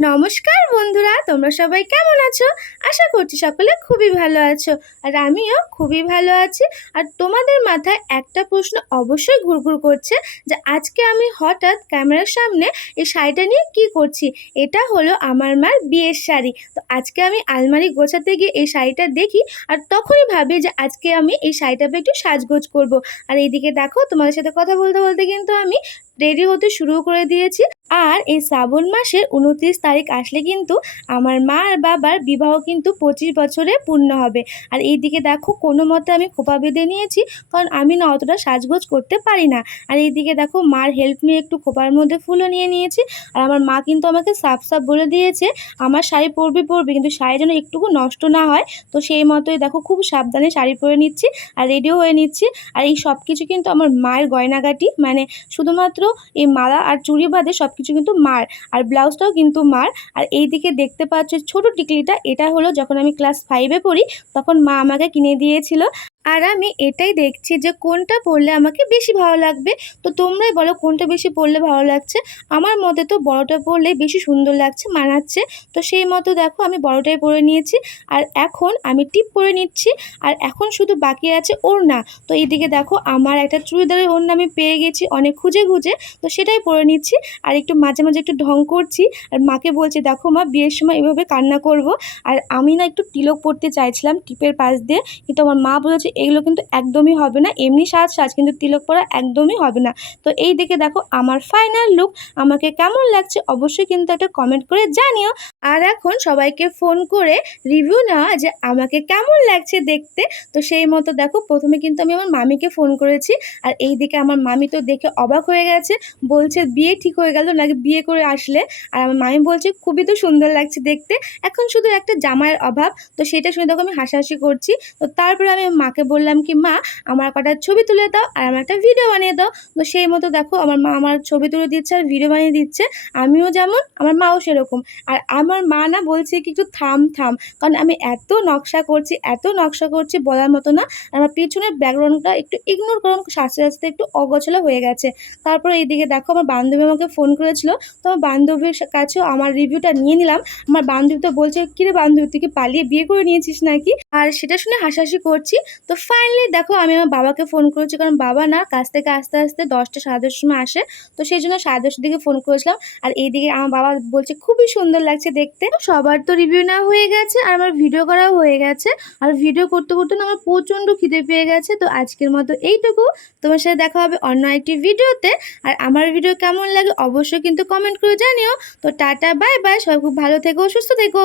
নমস্কার বন্ধুরা, তোমরা সবাই কেমন আছো? আশা করছি সকলে খুবই ভালো আছো, আর আমিও খুবই ভালো আছি। আর তোমাদের মাথায় একটা প্রশ্ন অবশ্যই ঘুরঘুর করছে যে আজকে আমি হঠাৎ ক্যামেরার সামনে এই শাড়িটা নিয়ে কি করছি। এটা হলো আমার মার বিয়ের শাড়ি। তো আজকে আমি আলমারি গোছাতে গিয়ে এই শাড়িটা দেখি, আর তখনই ভাবি যে আজকে আমি এই শাড়িটাকে একটু সাজগোজ করব। আর এইদিকে দেখো, তোমাদের সাথে কথা বলতে বলতে কিন্তু আমি রেডি হতে শুরু করে দিয়েছি। আর এই শ্রাবণ মাসের 29 তারিখ আসলে কিন্তু আমার মা আর বাবার বিবাহ কিন্তু 25 বছরে পূর্ণ হবে। আর এইদিকে দেখো, কোনো মতে আমি খোপা বেঁধে নিয়েছি, কারণ আমি না অতটা সাজগোজ করতে পারি না। আর এইদিকে দেখো, মার হেল্প নিয়ে একটু খোপার মধ্যে ফুলও নিয়ে নিয়েছি। আর আমার মা কিন্তু আমাকে সাফ সাফ বলে দিয়েছে আমার শাড়ি পরবি কিন্তু শাড়ি যেন একটুকু নষ্ট না হয়। তো সেই মতোই দেখো, খুব সাবধানে শাড়ি পরে নিচ্ছি আর রেডিও হয়ে নিচ্ছি। আর এই সব কিছু কিন্তু আমার মায়ের গয়নাগাটি, মানে শুধুমাত্র এই মালা আর চুড়ি বাদে সব কিছু কিন্তু মার। আর ব্লাউজটাও কিন্তু মার। আর এই দিকে দেখতে পাচ্ছ ছোট টিকলিটা, এটা হলো যখন আমি ক্লাস 5-এ পড়ি তখন মা আমাকে কিনে দিয়েছিল। আর আমি এটাই দেখছি যে কোনটা পরলে আমাকে বেশি ভালো লাগবে। তো তোমরাই বলো কোনটা বেশি পরলে ভালো লাগছে। আমার মতে তো বড়টা পরলে বেশি সুন্দর লাগছে, মানাচ্ছে। তো সেই মতো দেখো আমি বড়টাই পরে নিয়েছি। আর এখন আমি টিপ পরে নিচ্ছি। আর এখন শুধু বাকি আছে ওড়না। তো এইদিকে দেখো, আমার একটা চুড়িদারের ওড়না আমি পেয়ে গেছি অনেক খুঁজে খুঁজে। তো সেটাই পরে নিচ্ছি। আর একটু মাঝে মাঝে একটু ঢং করছি। আর মাকে বলছি, দেখো মা, বিয়ের সময় এভাবে কান্না করব। আর আমি না একটু তিলক পরতে চাইছিলাম টিপের পাশ দিয়ে, কিন্তু আমার মা বলেছে এগুলো কিন্তু একদমই হবে না, এমনি সাজ কিন্তু তিলক পরা একদমই হবে না। তো এই দিকে দেখো আমার ফাইনাল লুক। আমাকে কেমন লাগছে অবশ্যই কিন্তু একটা কমেন্ট করে জানিও। আর এখন সবাইকে ফোন করে রিভিউ নেওয়া যে আমাকে কেমন লাগছে দেখতে। তো সেই মতো দেখো, প্রথমে কিন্তু আমি আমার মামিকে ফোন করেছি। আর এই দিকে আমার মামি তো দেখে অবাক হয়ে গেছে, বলছে বিয়ে ঠিক হয়ে গেল নাকি বিয়ে করে আসলে। আর আমার মামি বলছে খুবই তো সুন্দর লাগছে দেখতে, এখন শুধু একটা জামাইয়ের অভাব। তো সেটা শুনে দেখো আমি হাসাহাসি করছি। তো তারপরে আমি মাকে বললাম কি, মা আমার কটা ছবি তুলে দাও আর আমার একটা ভিডিও বানিয়ে দাও। তো সেই মতো দেখো আমার মা আমার ছবি তুলে দিচ্ছে আর ভিডিও বানিয়ে দিচ্ছে। আমিও যেমন, আমার মাও সেরকম। আর আমার মা না বলছে কি একটু থাম থাম, কারণ আমি এত নকশা করছি বলার মতো না। আমার পিছনের ব্যাকগ্রাউন্ডটা একটু ইগনোর করুন, আস্তে আস্তে একটু অগোছালো হয়ে গেছে। তারপরে এইদিকে দেখো আমার বান্ধবী আমাকে ফোন করেছিল। তো আমার বান্ধবীর কাছেও আমার রিভিউটা নিয়ে নিলাম। আমার বান্ধবী তো বলছে, কিরে বান্ধবী, তুই কি পালিয়ে বিয়ে করে নিয়েছিস নাকি? আর সেটা শুনে হাসাহাসি করছি। তো ফাইনালি দেখো আমি আমার বাবাকে ফোন করেছি, কারণ বাবা না কাজ থেকে আস্তে আস্তে 10টা সাড়ে 10টার সময় আসে। তো সেই জন্য সাড়ে 10টার দিকে ফোন করেছিলাম। আর এইদিকে আমার বাবা বলছে খুবই সুন্দর লাগছে দেখতে। সবার তো রিভিউ নেওয়া হয়ে গেছে আর আমার ভিডিও করাও হয়ে গেছে। আর ভিডিও করতে করতে না আমার প্রচণ্ড খিদে পেয়ে গেছে। তো আজকের মতো এইটুকু। তোমার সাথে দেখা হবে অন্য একটি ভিডিওতে। আর আমার ভিডিও কেমন লাগে অবশ্যই কিন্তু কমেন্ট করে জানিও। তো টাটা, বাই বাই, সবাই খুব ভালো থেকো, সুস্থ থেকো।